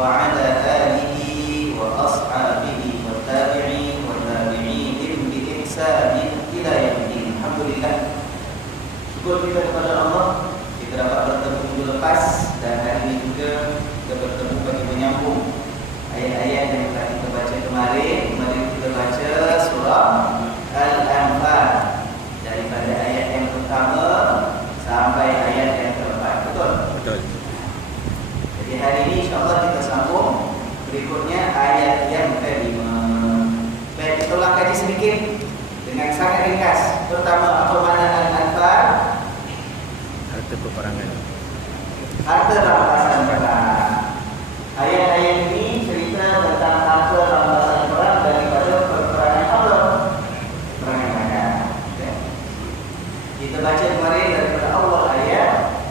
وعلى آله وأصحابه والتابعين والتابعين بإحسان إلى يوم الدين. Alhamdulillah, syukur kita kepada Allah, kita dapat bertemu minggu lepas dan hari ini juga kita bertemu bagi menyambung ayat-ayat yang telah kita baca kemarin. Kemarin kita baca surah Al-Anfal daripada ayat yang pertama sampai ayat yang keempat. Betul? Betul. Jadi hari ini insyaAllah kita sambung berikutnya ayat yang kelima. Baik, kita ulang kaji sedikit dengan sangat ringkas. Pertama, apa makna Al-Anfal? Harta peperangan. Harta rampasan perang. Ayat-ayat ini cerita tentang harta rampasan perang daripada peperangan apa? Peperangan Badar. Okay. Kita baca kemarin daripada awal ayat,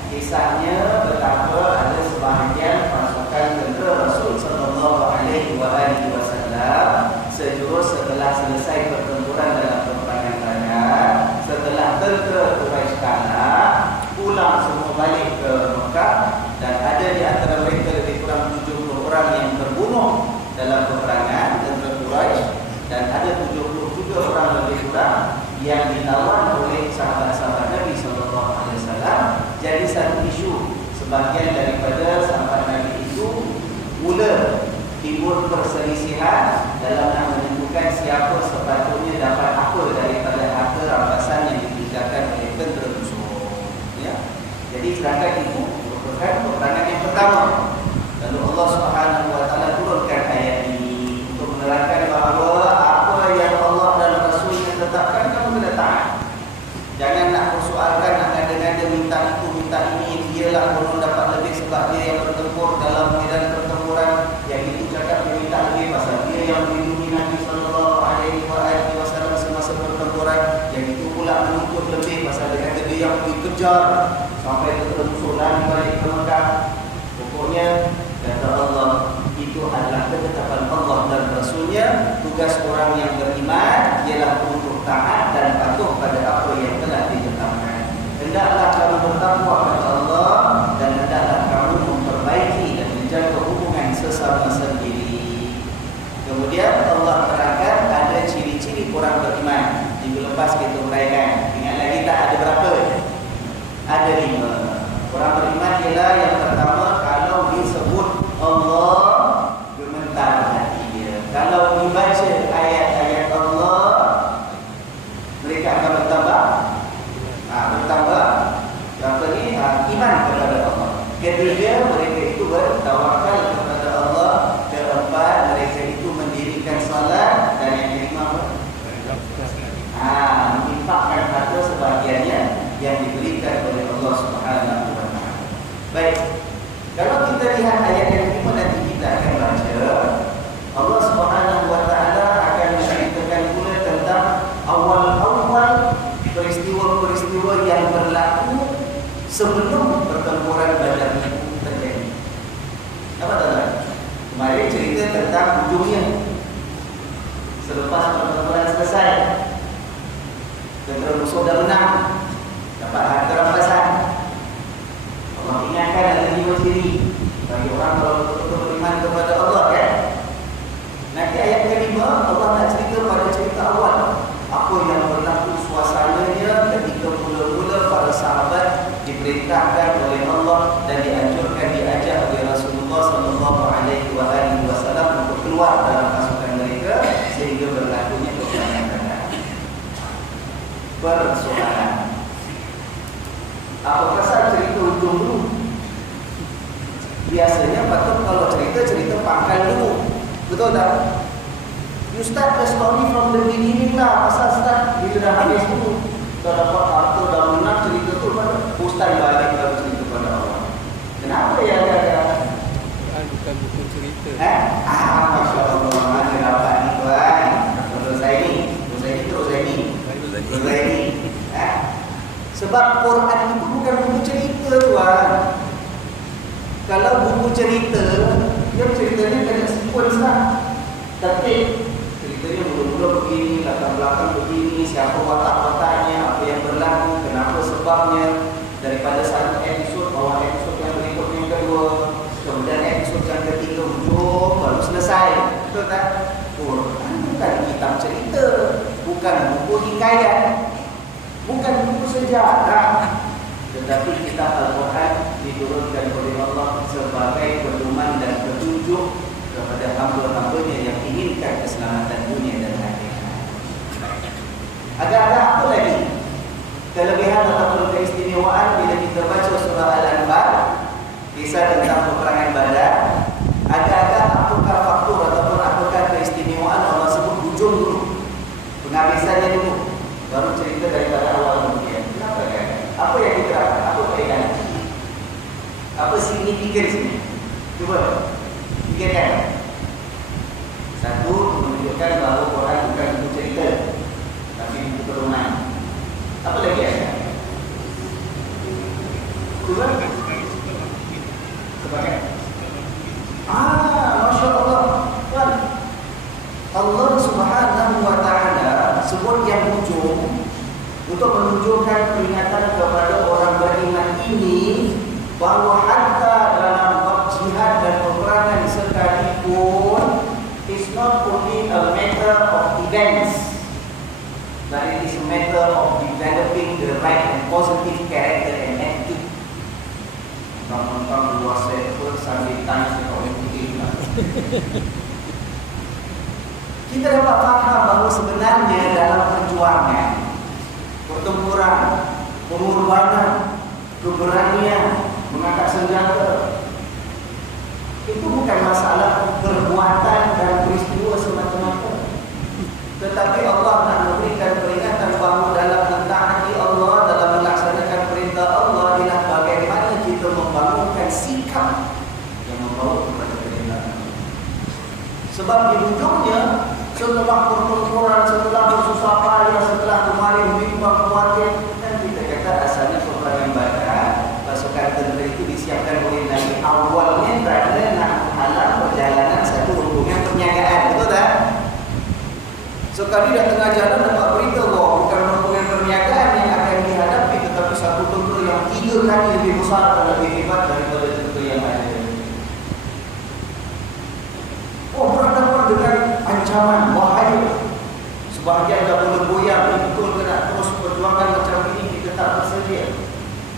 kisahnya betapa ada sebahagian pasukan tentera Rasul sallallahu alaihi wasallam sejurus setelah selesai pertempuran dalam peperangan Badar. Setelah tentera Quraisy kalah, pulang semua balik ke Mekah dan ada di antara mereka lebih kurang 70 orang yang terbunuh dalam peperangan tentera Quraisy dan ada 70 juga orang lebih kurang yang ditawan oleh sahabat-sahabat Nabi sallallahu alaihi wasallam. Jadi satu isu, sebahagian daripada sahabat Nabi itu mula timbul perselisihan dalam nak menentukan siapa sepatutnya dapat apa daripada harta rampasan yang ditinggalkan oleh tentera musuh. Ya. Jadi sedangkan itu merupakan peperangan yang pertama. Lalu Allah Subhanahu wa taala turunkan ayat ini untuk menerangkan bahawa apa yang Allah dan Rasulnya tetapkan kamu kena taat. Jangan nak persoalkan, nak ngada-ngada minta itu, minta ini. Dialah konon dapat lebih sebab dia yang bertempur dalam medan pertempuran. Yang itu cakap dia minta lebih pasal dia yang melindungi Nabi sallallahu alaihi wasallam semasa pertempuran. Yang itu pula menuntut lebih pasal dia kata dia yang pergi kejar sampai tentera musuh lari balik ke Mekah. Pokoknya kata Allah, itu adalah ketetapan Allah dan Rasulnya. Tugas orang yang beriman ialah untuk taat dan patuh pada apa yang telah ditetapkan. Hendaklah kamu bertakwa kepada Allah dan hendaklah kamu memperbaiki dan menjaga hubungan sesama sendiri. Kemudian Allah terangkan ada ciri-ciri orang beriman. Minggu lepas kita uraikan. Ingat lagi tak ada berapa? Ada 5. Orang beriman ialah yang pertama, kalau disebut Allah gemetar hati dia. Kalau dibaca ayat-ayat Allah, mereka akan bertambah apa ni? Iman kepada Allah. Ketiga, mereka itu bertawakal kepada Allah. Keempat, mereka itu mendirikan salat. Dan yang kelima apa? Menginfakkan harta sebahagiannya yang diberikan oleh Allah Subhanahu wa taala. Baik. Kalau kita lihat ayat yang kelima nanti kita akan baca, Allah Subhanahu wa taala akan menceritakan pula tentang awal-awal peristiwa-peristiwa yang berlaku sebelum pertempuran Badar itu terjadi. Apa tuan-tuan? Kemarin cerita tentang hujungnya. Selepas pertempuran selesai, tentera musuh dah menang, dapat harta rampasan. Allah ingatkan ada 5 ciri bagi orang kalau betul-betul beriman kepada Allah, kan? Nanti ayat kelima Allah nak cerita pada cerita awal apa yang berlaku suasananya ketika mula-mula para sahabat diperintahkan oleh Allah dan dianjurkan, diajak oleh Rasulullah sallallahu alaihi wasallam untuk keluar dalam pasukan mereka sehingga berlakunya peperangan Badar. Persoalan, apa pasal cerita ujung dulu? Biasanya patut kalau cerita pangkal dulu. Betul tak? You start the story from the beginning lah. Pasal start bila dah habis dulu, dah dapat harta, dah menang, cerita tu pada ustaz balik baru cerita pada Allah. Kenapa ya ada? Bukan buku cerita. Masya Allah, mana dapat ni tuan? Menurut saya ni, terus saya ni. Sebab Quran itu bukan buku cerita tuan. Kalau buku cerita, dia ceritanya kena sequence lah. Tertib. Ceritanya mula-mula begini, latar belakang begini, siapa watak-wataknya, apa yang berlaku, kenapa sebabnya. Daripada satu episod, bawa episod yang berikutnya yang kedua, kemudian episod yang ketiga bukan buku hikayat, bukan buku sejarah, tetapi kitab Al-Quran diturunkan oleh Allah sebagai pedoman dan petunjuk kepada hamba-hambanya yang inginkan keselamatan dunia dan akhirat. Agak-agak apa lagi kelebihan ataupun keistimewaan bila kita baca surah Al-Anfal, kisah tentang peperangan Badar? Agak-agak apakah faktor ataupun apakah keistimewaan Allah sebut hujung dulu, penghabisannya dulu, baru cerita daripada awal kemudian. Kenapa kan? Apa yang diterapkan? Apa perbezaan? Apa signifikan sini? Cuba fikirkan. Satu, menunjukkan bahawa Quran bukan buku cerita, tapi buku pedoman. Apa lagi ada? Dua. Sebagai Masya Allah. Kan? Allah Subhanahu wa Ta'ala sebut yang hujung untuk menunjukkan peringatan kepada orang beriman ini bahawa hatta dalam jihad dan peperangan sekalipun, it's not only a matter of events, but it is a matter of developing the right and positive character and attitude. Nonton luar server sambil tanya sekolah fikir. Kita dapat faham bahawa sebenarnya dalam perjuangan, pertempuran, pengorbanan, keberanian, mengangkat senjata, itu bukan masalah perbuatan dan peristiwa semata-mata, tetapi Allah nak memberikan peringatan bahawa dalam mentaati Allah, dalam melaksanakan perintah Allah, ialah bagaimana kita membangunkan sikap yang membawa kepada kebenaran. Sebab di ujungnya, setelah pertempuran, setelah bersusah payah, setelah kemarin bimbang khawatir, kan kita kata asalnya peperangan Badar, pasukan tentera itu disiapkan oleh Nabi awalnya kerana nak menghalang perjalanan satu rombongan perniagaan, betul tak? Sekali dah tengah jalan dapat berita bahawa bukan rombongan perniagaan yang akan dihadapi, tetapi satu tentera yang 3 kali lebih besar dan lebih hebat daripada tentera yang ada. Oh, berhadapan dengan ancaman bahaya. Sebahagian dah mula goyang, betul ke nak terus perjuangan macam ini, kita tak bersedia.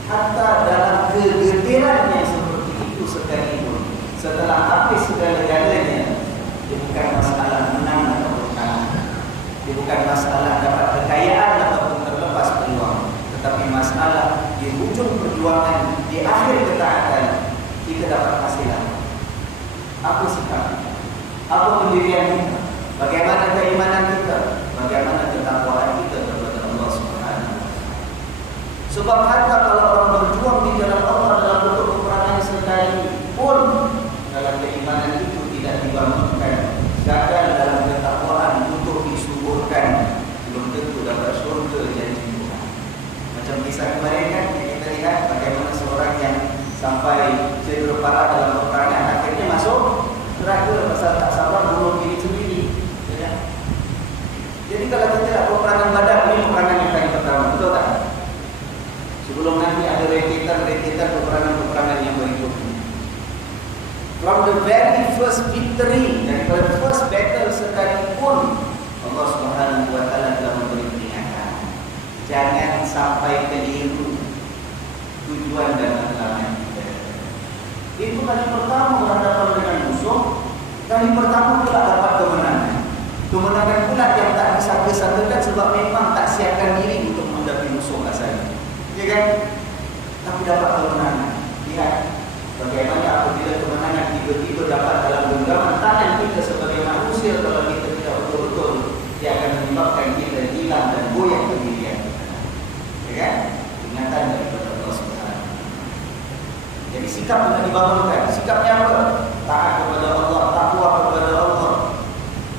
Hatta dalam kegetirannya seperti itu sekalipun, setelah habis segala-galanya, dia bukan masalah menang ataupun kalah, dia bukan masalah dapat kekayaan ataupun terlepas peluang, tetapi masalah di hujung perjuangan, di akhir ketaatan, kita dapat hasil. Apa sikap kita? Apa pendirian kita? Bagaimana keimanan kita? Bagaimana ketakwaan kita kepada Allah Subhanahu wa Ta'ala? Sebab hatta kalau orang berjuang di jalan Allah dalam bentuk peperangan sekalipun, dalam keimanan itu tidak dibangunkan, gagal dalam ketakwaan untuk disuburkan, belum tentu dapat surga janji Tuhan. Macam kisah kemarin kan, kita lihat bagaimana seorang yang sampai cedera parah dalam peperangan akhirnya masuk neraka pasal tak sabar bunuh diri sendiri. Ya. Jadi kalau kita nak peperangan Badar, ini peperangan yang paling pertama, betul tak? Sebelum nanti ada rentetan peperangan yang berikutnya. From the very first victory, daripada first battle sekalipun, Allah Subhanahu wa Ta'ala telah memberi peringatan. Jangan sampai keliru tujuan dan matlamat kita. Itu kali pertama berhadapan dengan musuh, kali pertama pula dapat kemenangan. Kemenangan pula yang tak disangka-sangkakan sebab memang tak siapkan diri untuk menghadapi musuh asalnya. Ya kan? Tapi dapat kemenangan. Lihat bagaimana apabila kemenangan tiba-tiba dapat dalam genggaman tangan kita sebagai manusia, kalau kita tidak betul-betul, dia akan menyebabkan kita hilang dan goyang pendirian kita. Ya kan? Ingatan daripada Allah Subhanahu. Jadi sikap yang dibangunkan. Sikapnya apa? Taat kepada Allah, takwa kepada Allah.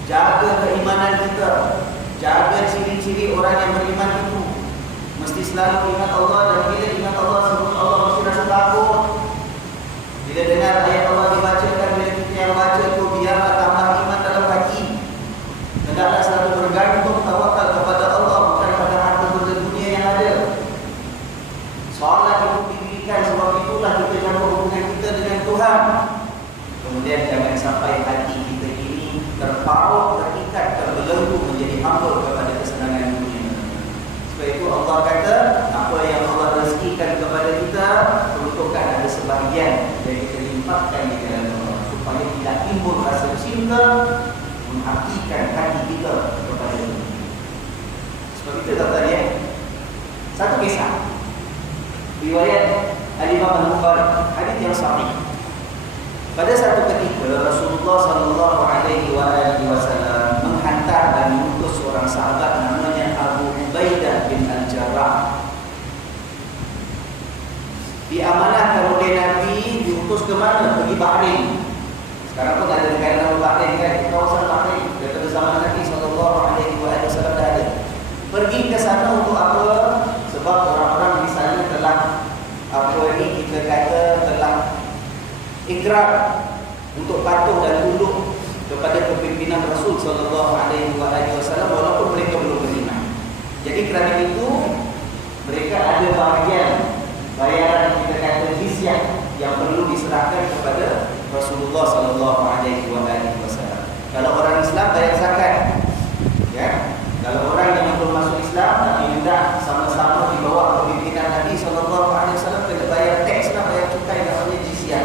Jaga keimanan kita. Jaga ciri-ciri orang yang beriman itu. Mesti selalu ingat Allah, dan bila ingat Allah, sebut Allah mesti rasa takut. Bila dengar ayat Allah dibacakan, bila kita yang baca itu, biarlah tambah iman dalam hati. Hendaklah selalu bergantung tawakal kepada Allah, bukan pada harta benda dunia yang ada. Soalan itu diberikan sebab itulah kita jaga hubungan kita dengan Tuhan. Kemudian jangan sampai hati kita ini terpaut, terikat, terbelenggu menjadi hamba kepada kesenangan Allah kata, apa yang Allah rezekikan kepada kita, peruntukkan ada sebahagian yang kita limpahkan di dalam Allah, supaya tidak timbul rasa cinta menghatikan hati kita kepada dunia. Sebab itu tuan-tuan ya. Satu kisah riwayat Al-Imam Al-Bukhari, hadis yang sahih. Pada satu ketika Rasulullah sallallahu alaihi wasallam menghantar dan mengutus seorang sahabat namanya Abu Ubaidah bin Al-Jarrah. Diamanahkan oleh Nabi, diutus ke mana? Pergi Bahrain. Sekarang pun ada negara nama Bahrain kan, di kawasan Bahrain. Daripada zaman Nabi sallallahu alaihi wasallam dah ada. Pergi ke sana untuk apa? Sebab orang-orang di sana telah kita kata telah ikrar untuk patuh dan tunduk kepada kepimpinan Rasul sallallahu alaihi wasallam walaupun mereka belum beriman. Jadi kerana itu mereka ada bahagian bayaran kita kata jizyah yang perlu diserahkan kepada Rasulullah sallallahu alaihi wasallam. Kalau orang Islam bayar zakat, ya. Kalau orang yang belum masuk Islam tapi hendak sama-sama di bawah kepimpinan Nabi sallallahu alaihi wasallam kena bayar teks lah, bayar cukai namanya jizyah.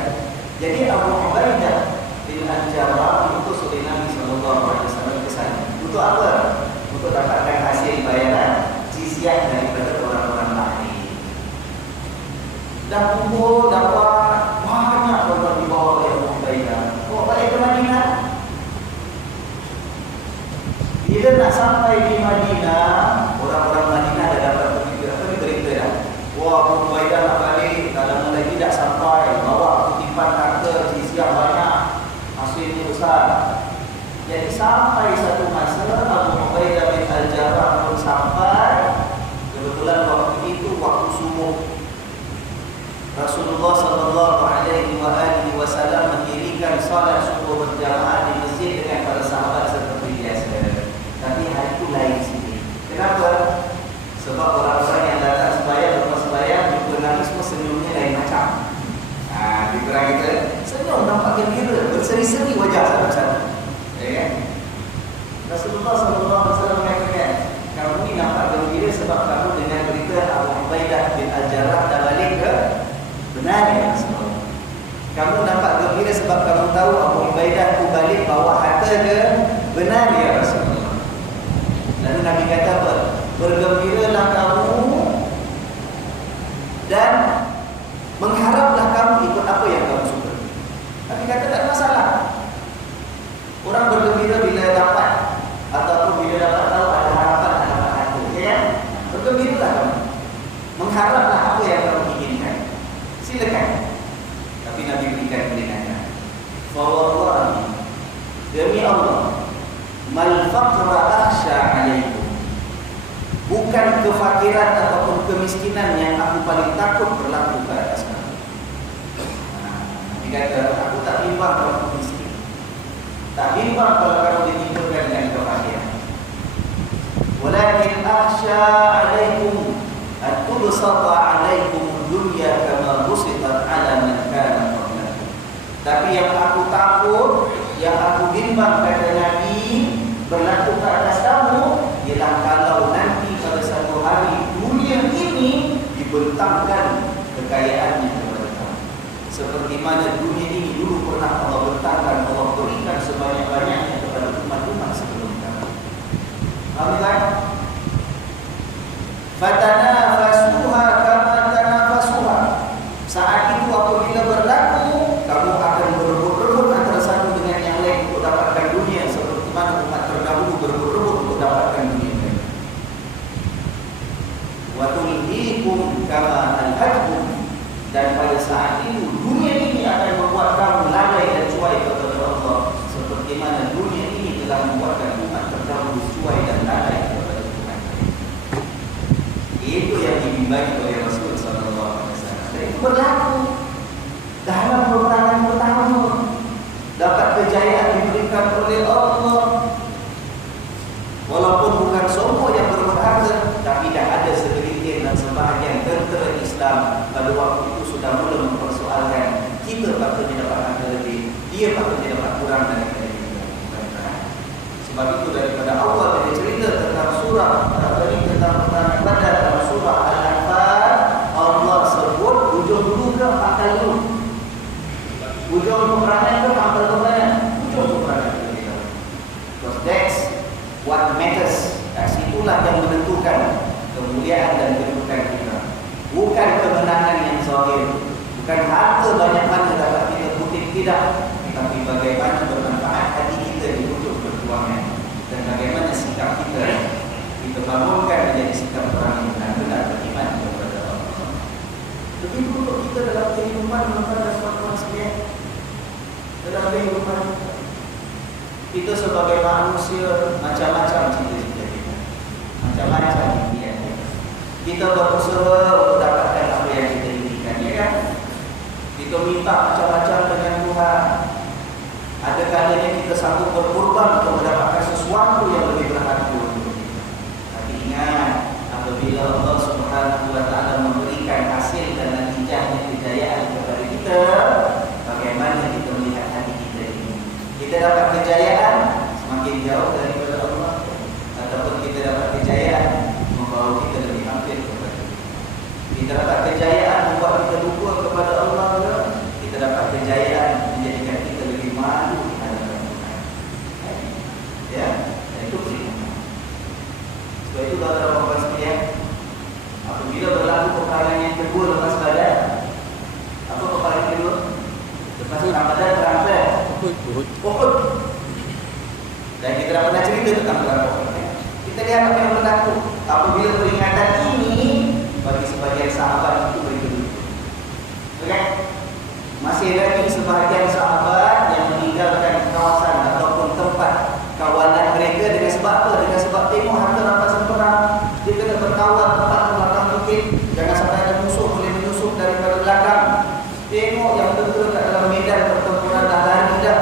Jadi Abu Ubaidah bin Al-Jarrah diutus oleh Nabi sallallahu alaihi wasallam ke sana. Untuk apa? Untuk dapatkan hasil bayaran jizyah daripada orang-orang lain. Dah kumpul dapat banyak orang di bawah oleh Abu Ubaidah. Bawa balik ke Madinah. Bila nak sampai di Madinah, orang-orang Madinah dah dapat berita dah. Wah, Abu Ubaidah nak balik, kalau lagi tak sampai, bawa kutipan harta jizyah banyak, hasilnya besar. Jadi sampai satu masa Abu Ubaidah bin Al-Jarrah pun sampai. Kebetulan waktu itu waktu subuh. Rasulullah sallallahu alaihi wasallam mendirikan salat subuh berjamaah di masjid dengan para sahabat seperti biasa. Tapi hari itu lain sikit. Kenapa? Sebab orang-orang yang datang sembahyang, lepas sembahyang, jumpa Nabi semua senyumnya lain macam. Di perang kita senyum, nampak gembira, berseri-seri wajah sahabat-sahabat. Ya kan? Rasulullah SAW mengatakan, kamu ni nampak gembira sebab kamu dengan berita Abu Ubaidah bin Al-Jarrah dah balik ke benar ya Rasulullah. Kamu nampak gembira sebab kamu tahu Abu Ubaidah tu balik bawa harta ke benar ya Rasulullah. Lalu Nabi kata apa? Bergembiralah kamu dan mengharaplah kamu ikut apa yang kamu suka. Nabi kata tak ada masalah. Orang bergembira bila dapat ataupun bila dapat tahu ada harapan, ada harta. Ya kan? Bergembiralah kamu. Mengharaplah apa yang kamu inginkan. Silakan. Tapi Nabi berikan peringatan. Fa wallahi, demi Allah, mal faqra akhsha alaikum. Bukan kefakiran ataupun kemiskinan yang aku paling takut berlaku ke atas kamu. Nabi kata, aku tak bimbang kalau kamu miskin. Tak bimbang kalau kamu ditimbulkan dengan kefakiran. Walakin akhsha alaikum at-tubsata alaikum dunya kama busitat ala man kana qablakum. Tapi yang aku takut, yang aku bimbang kata Nabi berlaku ke atas kamu ialah kalau nanti pada satu hari dunia ini dibentangkan kekayaannya kepada kamu. Seperti mana dunia ini dulu pernah Allah bentangkan, Allah berikan sebanyak-banyaknya kepada umat-umat sebelum kamu. Faham tak? Fatanafasuha kama tanafasuha. Saat itu apabila berlaku, kamu akan berebut-rebut antara satu dengan yang lain untuk dapatkan dunia seperti mana umat terdahulu berebut-rebut untuk dapatkan dunia. Wa tulhikum kama alhaqum. Dan pada saat itu dunia ini akan membuat kamu lalai dan cuai kepada Allah seperti mana dunia ini telah membuatkan umat terdahulu cuai dan lalai kepada Tuhan. Itu Ujung peperangan itu tampil ke mana? Ujung peperangan itu kita. Because that's what matters. Itulah yang menentukan kemuliaan dan kedudukan kita. Bukan kemenangan yang zahir, bukan harta banyak mana dapat kita kutip, tidak, tapi bagaimana bermanfaat hati kita di ujung perjuangan dan bagaimana sikap kita bangunkan menjadi sikap orang yang benar-benar beriman kepada Allah. Begitu untuk kita dalam kehidupan dan suatu sekalian. Dalam kehidupan kita sebagai manusia macam-macam cita-cita kita, macam-macam impian kita. Kita berusaha untuk dapatkan apa yang kita inginkan, ya kan? Kita minta macam-macam dengan Tuhan. Ada kalanya kita sanggup berkorban untuk mendapatkan sesuatu yang lebih berharga untuk kita. Tapi ingat, apabila Allah Subhanahu wa Ta'ala memberikan hasil dan natijahnya kejayaan kepada kita, bagaimana kita melihat hati kita ini? Kita dapat kejayaan semakin jauh daripada Allah, ataupun kita dapat kejayaan membawa kita lebih hampir kepada Allah. Kita dapat kejayaan membuat kita lupa kepada Allah, kita dapat kejayaan menjadikan kita lebih malu di hadapan Tuhan. Ya, dan itu perintah. Sebab itu kalau sekalian, apabila berlaku peperangan yang kedua lepas Badar, apa peperangan kedua? Lepas Ramadan berapa? Uhud. Dan kita dah pernah cerita tentang perang Uhud. Kita lihat apa yang berlaku. Apabila peringatan ini bagi sebagian sahabat itu berikut. Okay? Masih lagi sebahagian sahabat yang meninggalkan kawasan ataupun tempat kawalan mereka dengan sebab apa? Dengan sebab tengok harta rampasan perang, dia kena berkawal tempat belakang bukit. Jangan sampai ada musuh boleh menusuk daripada belakang. Tengok yang betul kat dalam medan pertempuran dah lari dah.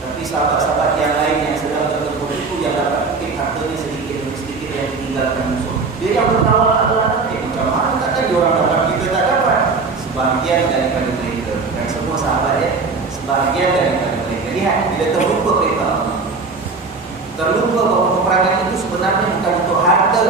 Tapi sahabat-sahabat yang lain yang sedang bertempur itu yang dapat mungkin hartanya sedikit demi sedikit yang ditinggalkan musuh. Dia yang berkawal adalah macam mana? Takkan dia orang dapat, kita tak dapat. Sebahagian daripada mereka, dan semua sahabat ya, sebahagian daripada mereka. Lihat, bila terlupa mereka, terlupa bahawa peperangan itu sebenarnya bukan untuk harta,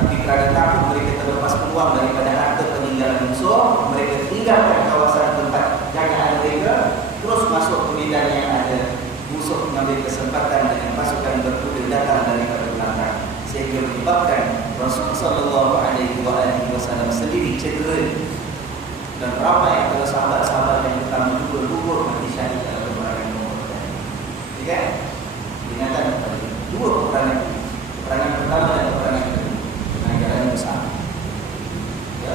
tapi kerana takut mereka terlepas peluang daripada harta peninggalan musuh, mereka tinggalkan kawasan tempat jagaan mereka, terus masuk ke medan yang ada musuh mengambil kesempatan dengan pasukan berkuda datang daripada belakang, sehingga menyebabkan Rasulullah SAW sendiri cedera dan ramai antara sahabat-sahabat yang pertama juga gugur mati syahid dalam peperangan Uhud. Ya, ingatan dua peperangan, peperangan pertama dan peperangan kedua, peperangan besar. Ya.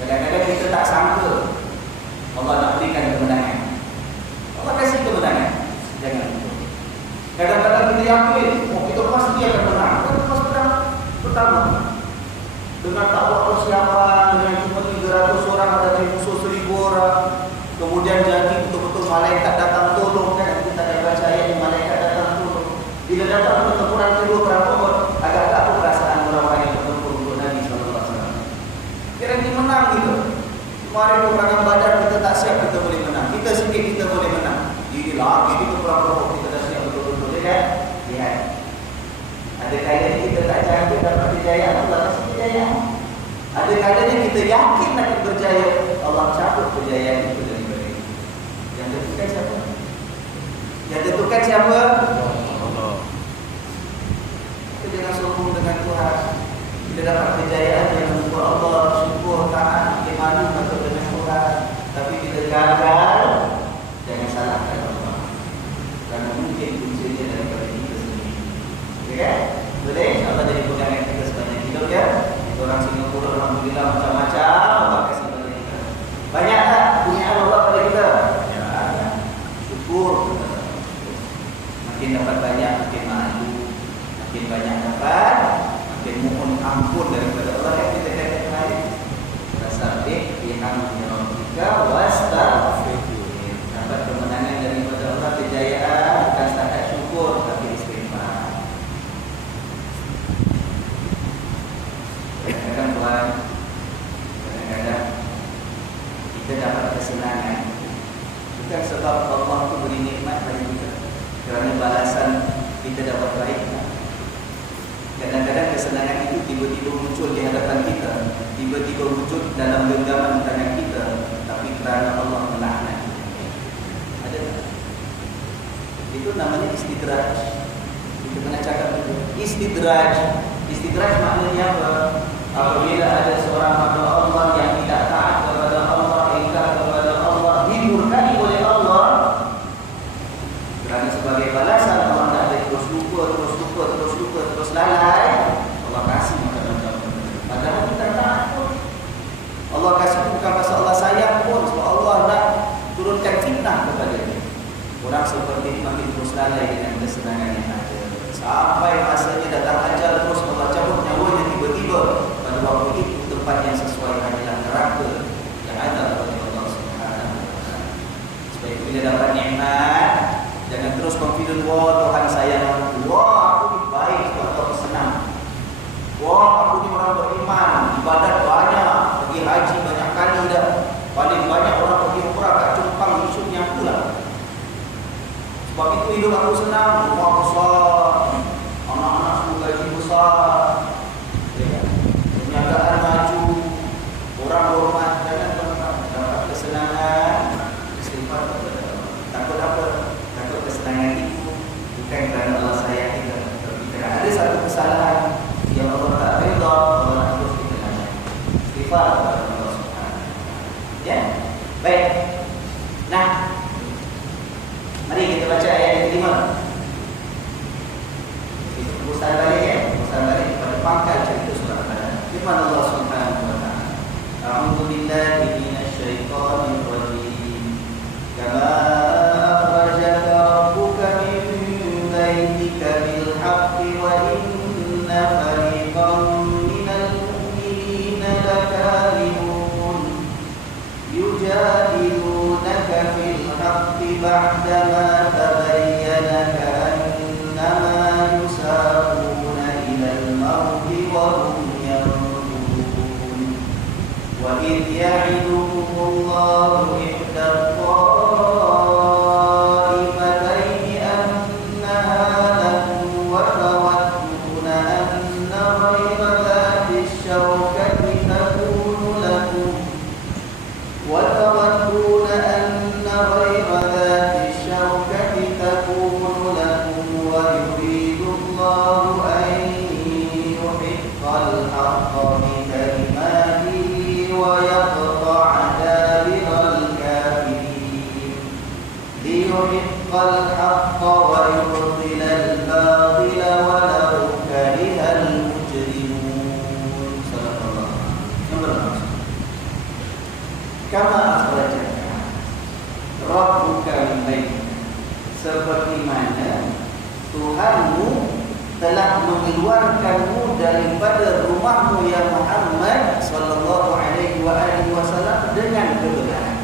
Kadang-kadang kita tak sangka Allah nak berikan kemenangan. Allah kasih kemenangan. Jangan lupa. Kadang-kadang kita yakin, kita pasti akan menang. Kita pas perang pertama dengan tak buat persiapan, dengan cuma 300 orang ada musuh 1000 orang. Kemudian jadi betul-betul malaikat datang tolong, kan? Kita ada baca ayat yang malaikat datang tolong. Bila datang pertempuran kedua perang Uhud, agak-agak apa perasaan orang-orang yang bertempur untuk Nabi SAW? Kira-kira menang gitu. Kemarin peperangan Badar kita tak siap, kita boleh menang. Kita sikit kita boleh menang. Jadi lagi di perang Uhud kita dah siap betul-betul, kan? Lihat. Ada kalanya kita tak jaga dapat kejayaan, Allah kasih kejayaan. Ada kalanya kita yakin nak berjaya, Allah cabut kejayaan itu daripada kita. Yang tentukan siapa? Yang tentukan siapa? Allah. Kita jangan sombong dengan Tuhan. Kita dapat kejayaan yang untuk Allah, syukur, taat, kita malu untuk dengan Tuhan. Tapi kita gagal, jangan salahkan Allah. Kerana mungkin kuncinya daripada kita sendiri. Okay? Boleh? Allah jadi pegangan kita sepanjang hidup, ya. Orang Singapura, alhamdulillah macam-macam Allah kasih pada kita. Banyak tak punya Allah pada kita? Ya. Syukur. Makin dapat banyak, makin malu. Makin banyak dapat, makin mohon ampun daripada Allah yang kita katakan lain. Rasabbih bihamdi rabbika wastaghfir. Dapat kemenangan daripada Allah, kejayaan bukan setakat syukur tapi istighfar. Kadang-kadang Tuhan, kadang-kadang kita dapat kesenangan bukan sebab Allah itu beri nikmat pada kita, kerana balasan kita dapat baik. Kadang-kadang kesenangan itu tiba-tiba muncul di hadapan kita, tiba-tiba wujud dalam genggaman tangan kita. namanya istidraj. Kita pernah cakap itu. Istidraj. Istidraj maknanya apa? Apabila ada seorang hamba Allah yang tidak taat kepada Allah, ingkar kepada Allah, dimurkai oleh Allah, kerana sebagai balasan Allah tak ada terus lupa, terus lalai, Allah kasih macam-macam. Padahal kita taat pun. Allah kasih bukan pasal Allah sayang pun, sebab Allah nak turunkan fitnah kepada dia. Orang seperti ini makin terus lalai dengan kesenangan yang ada. Sampai masanya datang ajal, terus Allah cabut nyawanya tiba-tiba. Pada waktu itu tempat yang sesuai adalah neraka yang ada oleh Allah Subhanahu wa taala. Sebab itu bila dapat nikmat, jangan terus confident, wah Tuhan sayang aku, wah aku ni baik sebab aku senang, wah aku ni orang beriman, ibadat banyak, pergi haji banyak kali dah, paling banyak orang pergi umrah kat Cungpang, maksudnya aku lah. Sebab itu hidup aku senang, rumah besar, anak-anak semua gaji besar, perniagaan maju, orang hormat. Jangan dapat kesenangan, istighfar kepada Allah. Takut apa? Takut kesenangan itu bukan kerana Allah sayang kita, tapi kerana ada satu kesalahan yang Allah tak redha, Allah harus kita lakukan. Istighfar kepada Allah Subhanahu. Ya, baik. Nah, mari kita baca ayat yang kelima. Itu pusat balik ya, pusat balik pada pangkal cerita surah Al-Baqarah. Firman Allah Subhanahu wa taala, A'udzu billahi minasyaitonir rajim. Kama akhrajaka rabbuka min baitika bil haqqi wa inna fariqan minal mu'minina lakarihun yujadilunaka fil haqqi ba'dama tabayyana ka'annama yusaquna ilal mawti wa hum yanzurun. Wa idh ya'idukumullahu ihda ta'ifataini annaha lakum wa tawadduna anna ghayra dhati syawkati takunu lakum وتودون أن غير ذات الشوكة تكون لكم ويريد الله أن يحق الحق بكلماته ويقطع دابر الكافرين ليحق الحق ويبطل الباطل ولو كره المجرمون. صدق الله. Kama akhrajaka rabbuka min baitika, seperti mana Tuhanmu telah mengeluarkanmu daripada rumahmu ya Muhammad sallallahu alaihi wasallam dengan kebenaran.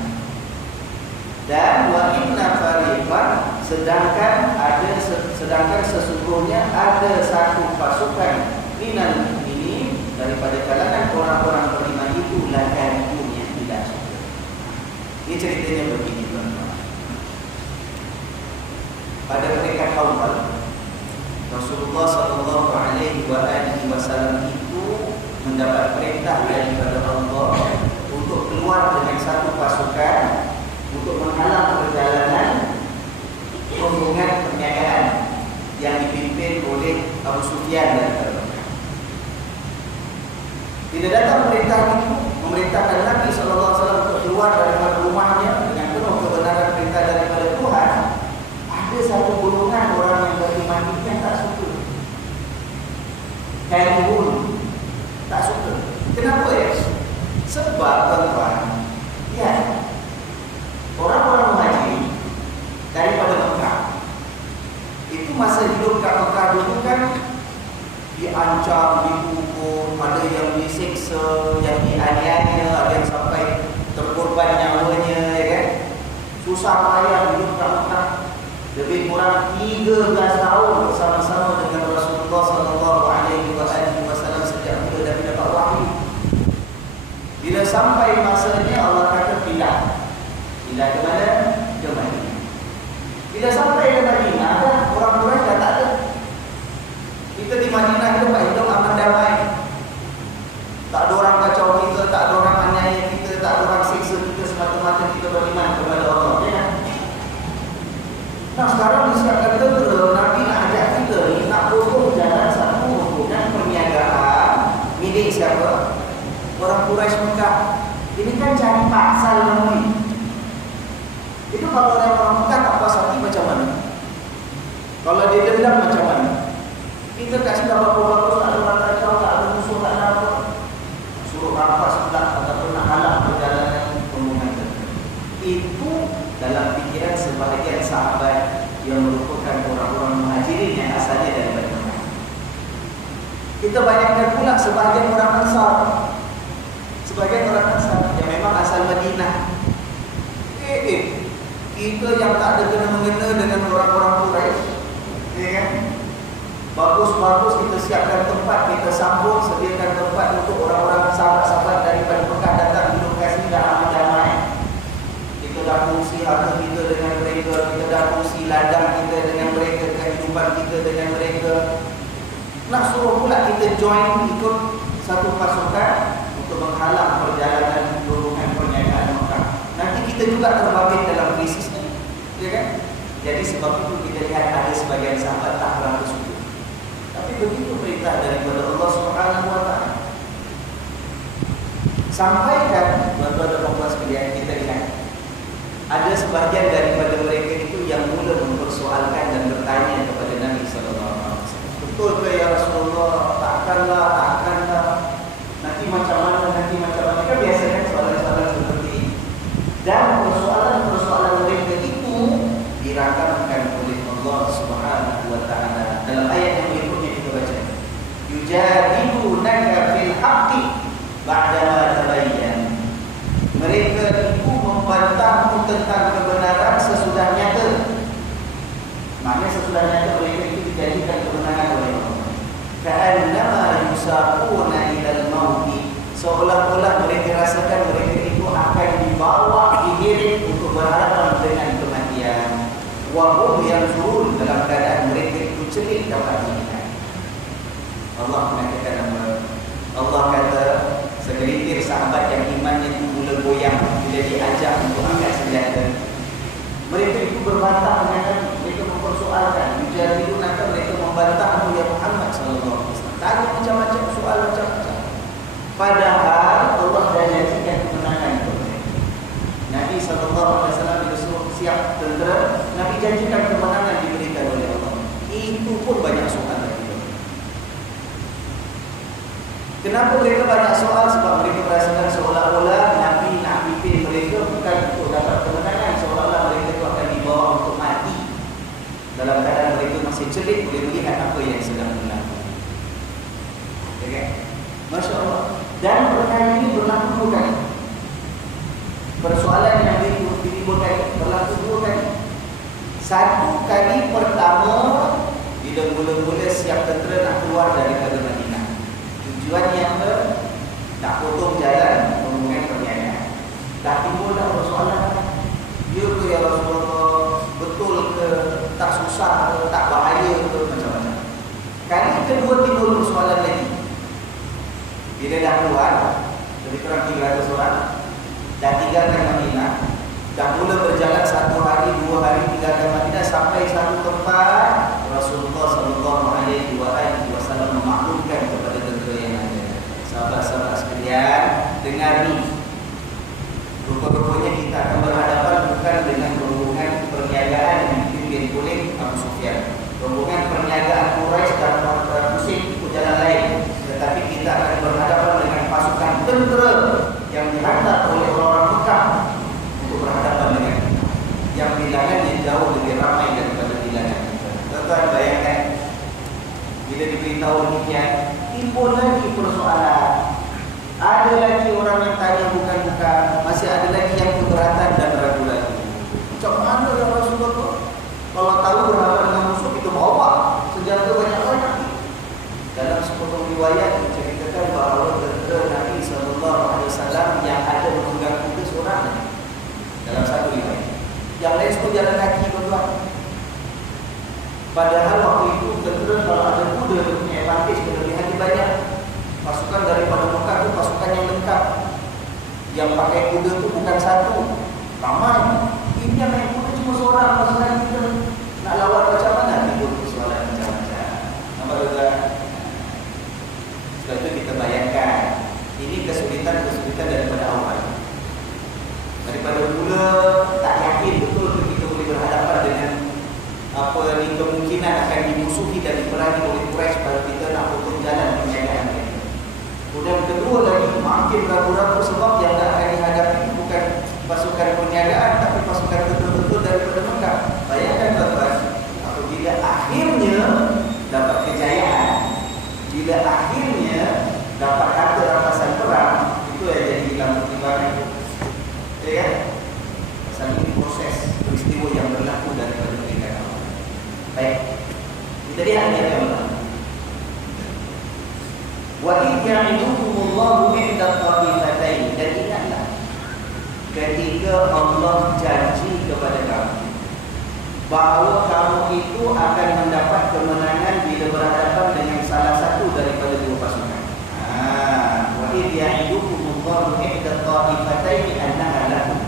Dan wa inna fariqan, sedangkan sesungguhnya ada satu pasukan minal mu'minin, daripada kalangan orang-orang beriman itu lakarihun, yang tidak suka. Ini ceritanya begini, tuan-tuan. Pada peringkat awal, Rasulullah sallallahu alaihi wasallam itu mendapat perintah daripada Allah untuk keluar dengan satu pasukan untuk menghalang perjalanan rombongan perniagaan yang dipimpin oleh Abu Sufyan dan Mekah. Tidak datang perintah itu memerintahkan Nabi sallallahu alaihi wasallam untuk keluar daripada rumahnya dengan penuh kebenaran perintah daripada Tuhan. Ada satu golongan orang yang beriman ini yang tak suka. Karihun, tak suka. Kenapa ya? Sebab tuan-tuan, ya, orang-orang muhajir daripada Mekah itu masa hidup kat Mekah dulu kan diancam, dipukul, ada yang disiksa, yang dianiaya, ada yang sampai terkorban nyawanya, ya kan? Susah payah hidup kat Mekah. Lebih kurang 13 tahun bersama-sama dengan Rasulullah sallallahu alaihi wasallam sejak mula Nabi dapat wahyu. Bila sampai masanya Allah kata pindah. Pindah ke mana? Ke Madinah. Bila sampai ke Madinah, orang Quraisy dah tak ada. Kita di Madinah kita hidup aman damai. Tak ada orang kacau kita, tak ada orang aniaya kita, tak ada orang siksa kita, semata-mata kita beriman kepada Allah. Ya. Nah sekarang disiapkan kita cari pasal lagi. Itu kalau orang Mekah tak puas hati macam mana? Kalau dia dendam macam mana? Kita kasih kabar bagus, tak ada orang kacau, tak ada musuh, tak ada apa. Suruh rampas pula, ataupun nak halang perjalanan rombongan kita. Itu dalam fikiran sebahagian sahabat yang merupakan orang-orang muhajirin yang asalnya dari Madinah. Kita banyakkan pula sebahagian orang Ansar. Sebahagian orang Ansar yang memang asal Madinah. Kita yang tak ada kena-mengena dengan orang-orang Quraisy, ya kan? Bagus-bagus kita siapkan tempat, kita sambung, sediakan tempat untuk orang-orang sahabat-sahabat daripada Mekah datang duduk kat sini dah ramai-ramai. Kita dah kongsi harta kita dengan mereka, kita dah kongsi ladang kita dengan mereka, kehidupan kita dengan mereka. Nak suruh pula kita join ikut satu pasukan untuk menghalang perjalanan rombongan perniagaan Mekah. Nanti kita juga terbabit dalam krisis ni, ya kan? Jadi sebab itu kita lihat ada sebagian sahabat tak berapa suka. Tapi begitu perintah daripada Allah Subhanahu Wa Taala. Sampaikan tuan-tuan dan puan-puan sekalian, kita lihat ada sebahagian daripada mereka itu yang mula mempersoalkan dan bertanya kepada Nabi sallallahu alaihi wasallam. Betul ke ya Rasulullah? Takkanlah. Nanti macam mana? Kan biasanya soalan-soalan seperti ini. Dan persoalan-persoalan mereka itu dirakamkan oleh Allah Subhanahu Wa Taala dalam ayat yang berikutnya kita baca. Yujadilunaka fil haqqi ba'da ma tabayyan. Mereka itu membantahmu tentang kebenaran sesudah nyata. Maknanya sesudah nyata mereka itu dijadikan kebenaran oleh Allah. Ka'annama yusaquna ilal mauti. Seolah-olah mereka rasakan mereka itu akan dibawa digiring untuk berhadapan dengan kematian. Wahum yang surun dalam keadaan mereka itu celik dapat melihat. Allah mengatakan apa? Allah kata segelintir sahabat yang imannya itu mula goyang bila diajak untuk angkat senjata. Mereka itu berbantah dengan Nabi. Mereka mempersoalkan. Yujadilunaka, mereka membantahmu ya Muhammad sallallahu alaihi wasallam. Tanya macam-macam soal macam-macam. Padahal Allah dah janjikan kemenangan kepada mereka. Nabi sallallahu alaihi wasallam disuruh siap tentera, Nabi janjikan kemenangan diberikan oleh Allah. Itu pun banyak soal lagi. Kenapa mereka banyak soal? Sebab mereka merasakan seolah-olah Nabi nak pimpin mereka bukan untuk dapat kemenangan, seolah-olah mereka itu akan dibawa untuk mati. Dalam keadaan mereka masih celik boleh melihat apa yang sedang berlaku. Okay? Masya Allah. Dan perkara ini berlaku dua kali. Persoalan yang ditimbulkan berlaku dua kali. Satu kali pertama bila mula-mula siap tentera nak keluar daripada Madinah. Tujuannya apa? Nak potong jalan rombongan perniagaan. Dah timbullah persoalan. Ya ke ya Rasulullah? Betul ke? Tak susah ke? Tak bahaya ke? Macam-macam. Kali kedua timbul persoalan lagi. Bila dah keluar, lebih kurang 300 orang, dah tinggalkan Madinah, dah mula berjalan 1 hari, 2 hari tinggalkan Madinah sampai satu tempat, Rasulullah sallallahu alaihi wasallam memaklumkan kepada tentera yang ada. Sahabat-sahabat sekalian, dengar ni. Rupa-rupanya kita akan berhadapan bukan dengan rombongan perniagaan yang dipimpin oleh Abu Sufyan. Rombongan perniagaan Quraisy dan pusing ikut jalan lain. Tetapi kita akan berhadapan dengan pasukan tentera yang dihantar oleh orang-orang Mekah untuk berhadapan dengan kita, yang bilangannya jauh lebih ramai daripada bilangan kita. Tuan-tuan bayangkan, bila diberitahu demikian, timbul lagi persoalan. Ada lagi orang yang tanya bukan-bukan, masih ada lagi yang keberatan dan ragu lagi. Macam mana ya Rasulullah? Kalau tahu berhadapan dengan musuh, kita bawa senjata banyak-banyak. Dalam sepotong riwayat menceritakan bahawa tentera Nabi SAW yang ada menunggang kuda seorang. Dalam satu riwayat, yang lain semua jalan kaki tuan-tuan. Padahal waktu itu tentera kalau ada kuda itu punya advantage, kelebihan banyak. Pasukan daripada Mekah itu pasukan yang lengkap. Yang pakai kuda itu bukan satu, ramai. Ini yang naik kuda cuma seorang. Pasukan kita nak lawan macam mana? Timbul persoalan macam-macam. Nampak tuan-tuan? Sebab itu kita bayangkan, ini kesulitan daripada awal. daripada mula tak yakin betul kita boleh berhadapan dengan apa ni kemungkinan akan dimusuhi dan diperangi oleh Quraisy baru kita nak potong jalan penjagaan mereka. Kemudian kedua lagi makin ragu-ragu sebab yang akan dihadapi bukan pasukan perniagaan tapi pasukan betul-betul daripada Mekah. Bayangkan tuan-tuan, apabila akhirnya dapat kejayaan, bila akhirnya dapat harta rampasan perang, itu yang jadi hilang pertimbangan. Ya kan? Pasal ini proses peristiwa yang berlaku daripada mereka. Baik, kita lihat ayat yang pertama. Wa idh ya'idukumullahu ihda ta'ifatain, dan ingatlah ketika Allah janji kepada kamu bahawa kamu itu akan mendapat kemenangan bila berhadapan dengan salah satu daripada dua pasukan. Wa idh ya'idukumullahu ihda ta'ifatain annaha lakum.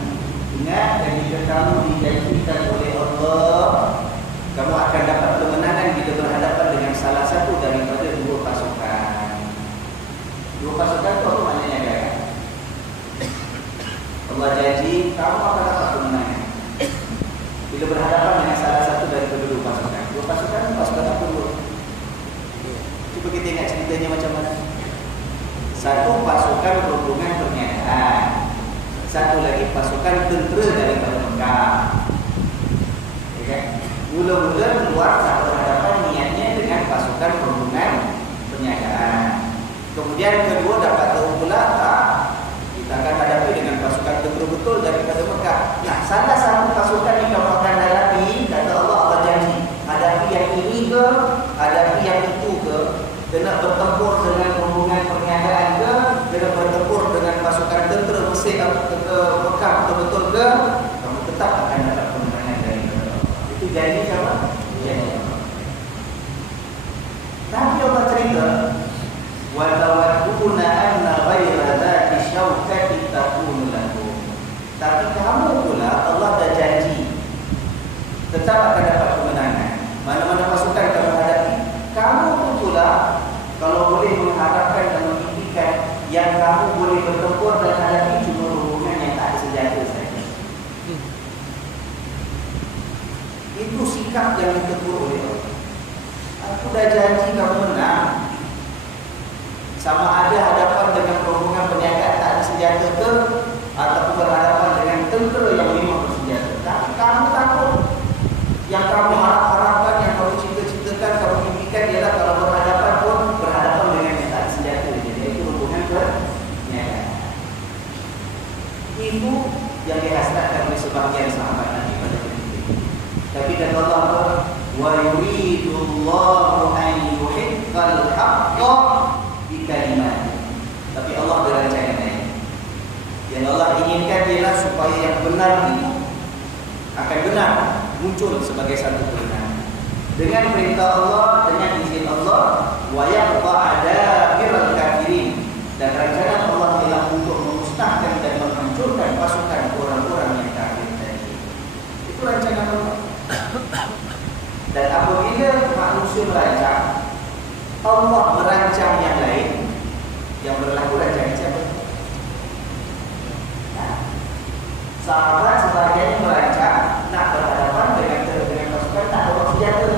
Ingat ketika kamu dijanjikan oleh Allah kamu akan dapat kemenangan bila berhadapan dengan salah satu daripada dua pasukan. Dua pasukan itu apa maknanya kan? Allah janji kamu akan dapat kemenangan bila berhadapan dengan salah satu daripada dua pasukan. Dua pasukan apa dua? Cuba kita ingat ceritanya macam mana. Satu pasukan rombongan perniagaan, satu lagi pasukan tentera daripada Mekah. Okay? Mula-mula keluar nak berhadapan niatnya dengan pasukan rombongan perniagaan. Kemudian kedua dapat tahu pula kita akan hadapi dengan pasukan tentera betul daripada Mekah. Nah, salah satu pasukan yang kamu akan hadapi, kata Allah, Allah janji hadapi yang ini ke, hadapi yang itu ke, kena bertempur dengan rombongan perniagaan ke, kena bertempur dengan pasukan tentera Mesir ke Mekah betul-betul ke, kamu tetap akan dapat kemenangan dari Allah. Itu janji siapa? Janji Allah. Tapi Allah cerita wa tawadduna anna ghayra dzati syaukatin takunu lakum. Tapi kamu pula Allah dah janji tetap akan dapat kemenangan. Mana-mana pasukan kamu hadapi, kamu pula kalau boleh mengharapkan dan memimpikan yang kamu boleh bertempur dan hadapi cuma rombongan yang tak ada senjata saja. Itu sikap yang ditegur oleh Allah. Aku dah janji kamu menang. Sama ada hadapan dengan rombongan perniagaan tak ada senjata ke, ataupun berhadapan dengan tentera yang memang bersenjata. Tapi kamu takut. Yang kamu harap-harapkan, yang kamu cita-citakan, kamu impikan ialah kalau berhadapan pun berhadapan dengan yang tak ada senjata. Jadi itu rombongan perniagaan. Itu yang dihasratkan oleh sebahagian sahabat Nabi pada ketika itu. Tapi kata Allah apa? Wa yuridullahu an yuhiqqal haqqa kalimat. Tapi Allah berancangan lain. Yang Allah inginkan ialah supaya yang benar itu akan benar muncul sebagai satu kebenaran. Dengan perintah Allah, dengan izin Allah, wa yaqta adabiral kafirin. Dan rancangan Allah ialah untuk memusnahkan dan menghancurkan pasukan orang-orang yang kafir tadi. Itu rancangan Allah. Dan apabila manusia merancang, Allah merancang yang lain, yang berlaku rancangan siapa? Sahabat sebagian merancang nak berhadapan dengan pasukan tak ada orang senjata,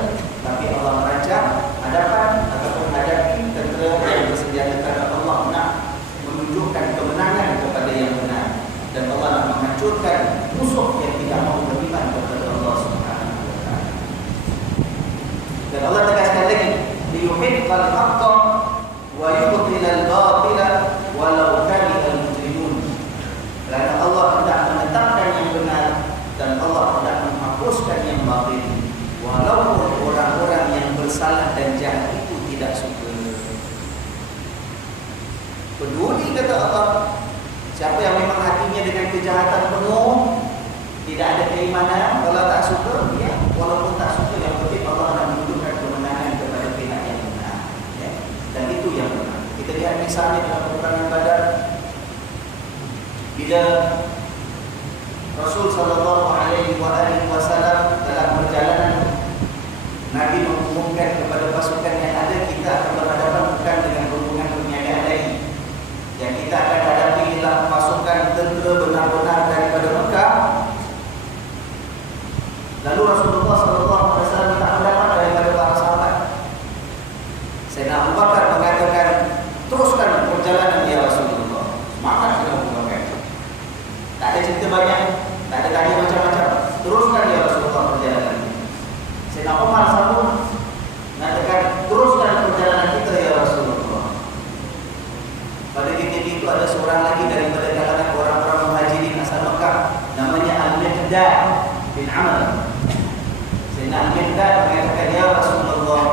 tapi Allah merancang hadapan ataupun hadapi tentera yang bersenjata kerana Allah nak menunjukkan kemenangan kepada yang benar dan Allah nak menghancurkan musuh yang tidak mau beriman kepada Allah Subhanahu wa taala. Dan Allah tegaskan lagi, liyuhiqqal haqqa wa yubtilal batila walau karihal mujrimun. Kerana Allah hendak menetapkan yang benar dan Allah hendak menghapuskan yang batil, walaupun orang-orang yang bersalah dan jahat itu tidak suka. Peduli kata Allah, siapa yang memang hatinya dengan kejahatan penuh, tidak ada keimanan, kalau tak suka, ya, walaupun tak suka, yang penting Allah nak menunjukkan kemenangan kepada pihak yang benar, ya. Dan itu yang benar. Kita lihat misalnya dalam peperangan Badar, bila Rasul sallallahu alaihi wasallam dalam perjalanan Nabi mengumumkan kepada pasukan yang ada, kita akan berhadapan bukan dengan rombongan perniagaan lagi. Yang kita akan hadapi ialah pasukan tentera benar-benar daripada banyak, tak ada tanya macam-macam. Teruskan ya Rasulullah perjalanan kita. Sayyidina Umar sambung mengatakan, teruskan perjalanan kita ya Rasulullah. Pada ketika itu ada seorang lagi daripada kalangan orang-orang muhajirin asal Mekah, namanya Al-Miqdad bin Amr. Sayyidina Al-Miqdad mengatakan, ya Rasulullah,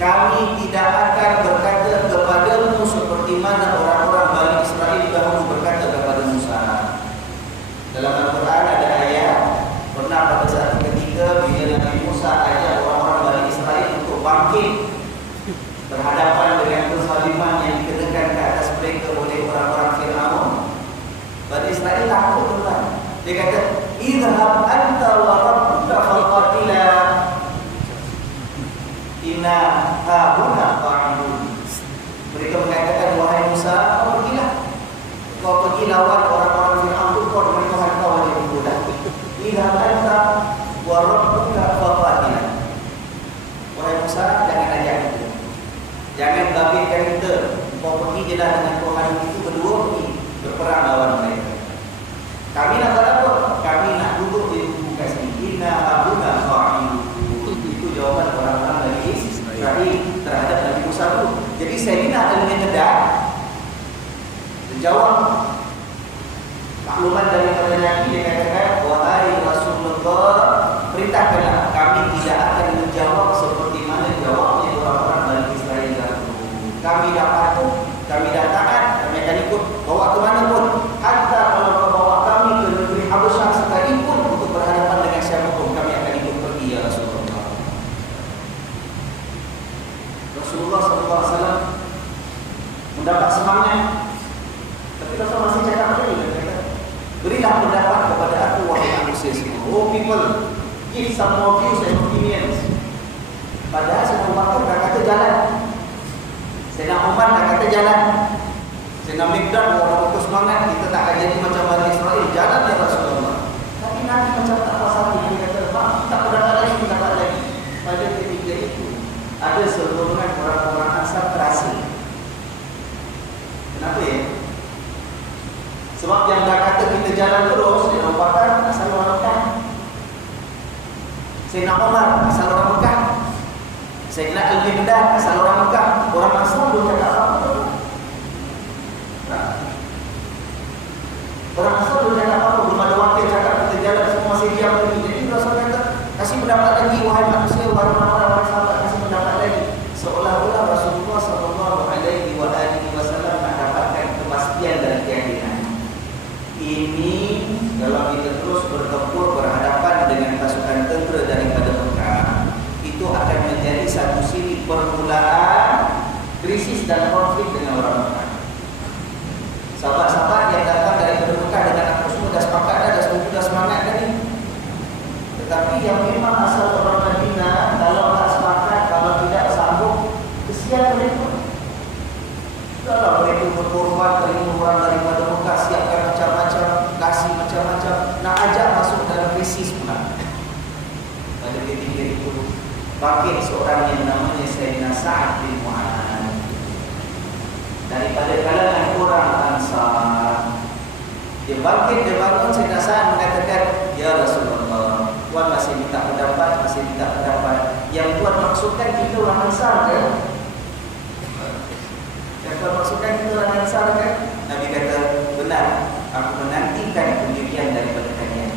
kami tidak akan berkata kepadamu seperti mana orang-orang Bani Israel dahulu berkata kepada Musa. Dalam Al-Quran ada ayat, pernah pada saat ketika bila Nabi Musa ajak orang-orang Bani Israel untuk bangkit berhadapan dengan kezaliman yang dikenakan ke atas mereka oleh orang-orang Fir'aun. Bani Israel takut tuan. Dia kata, idhab anta wa rabbuka faqatila inna hahuna qa'idun. Mereka mengatakan, wahai Musa, kau pergi lawan orang-orang Fir'aun itu, kau dengan Tuhan kau yang mudah. Idhab anta wa rabbuka faqatila. Wahai Musa, jangan ajak itu, jangan babitkan kita. Kau pergi je lah dengan Tuhan itu, berdua pergi berperang lawan mereka. Kami nak buat apa? Kami nak duduk di buka sini. Inna hahuna qa'idun. Itu jawaban orang-orang dari Israel terhadap Nabi Musa itu. Jadi Sayyidina Al-Miqdad menjawab makluman daripada Nabi. Dia katakan, wahai Rasulullah, perintahkanlah, kami tidak akan menjawab seperti mana jawabnya orang-orang Bani Israel dahulu. Kami dah patuh, kami dah taat, kami akan ikut, bawa ke mana pun. Hatta kalau kau bawa kami ke negeri Habasyah sekalipun untuk berhadapan dengan siapapun, kami akan ikut pergi ya Rasulullah. Rasulullah SAW mendapat semangat. Tapi Rasul masih cakap lagi, kata, berilah pendapat kepada aku wahai manusia semua. Oh people, give some more views and opinions. Padahal Sayyidina Bakar dah kata jalan, Sayyidina Umar dah kata jalan, Sayyidina Miqdad orang putus semangat, kita tak akan jadi macam Bani Israel, jalan ya Rasulullah. Tapi Nabi macam tak puas hati, dia kata, mak, tak pendapat lagi, pendapat lagi. Pada ketika itu ada serombongan orang-orang Ansar terasa. Kenapa ya? Sebab yang dah kata kita jalan terus, Sayyidina Abu Bakar asal orang Mekah, Sayyidina Umar asal orang Mekah, Sayyidina Al-Miqdad asal orang Mekah. Orang Ansar belum cakap apa-apa. Orang Ansar belum cakap apa-apa, belum ada wakil cakap kita jalan, semua masih diam lagi. Jadi Rasul kata, kasih pendapat lagi wahai manusia, wahai orang-orang sahabat, kasih pendapat lagi. Seolah-olah Rasulullah SAW mendapatkan kepastian dan keyakinan. Ini kalau kita terus bertempur berhadapan dengan pasukan tentera daripada Mekah, itu akan menjadi satu siri permulaan krisis dan konflik dengan orang Mekah. Sahabat-sahabat yang datang daripada Mekah dengan aku semua dah sepakat dah, dah setuju, dah semangat tadi. Tetapi yang memang asal orang Madinah, kalau tak sepakat, kalau tidak sanggup, kesian mereka. Kalau mereka berkorban, terima orang daripada Mekah, siapkan macam-macam, kasih macam-macam, nak ajak masuk dalam krisis pula. Pada ketika itu, bangkit seorang yang namanya Sayyidina Sa'ad bin Mu'adz daripada kalangan orang Ansar. Dia bangkit, dia bangun. Sayyidina Sa'ad mengatakan, ya Rasulullah, Tuan masih minta pendapat, masih minta pendapat. Yang Tuan maksudkan kita orang Ansar ke? Yang Tuan maksudkan kita orang Ansar ke? Nabi kata, benar, aku menantikan pendirian daripada kalian.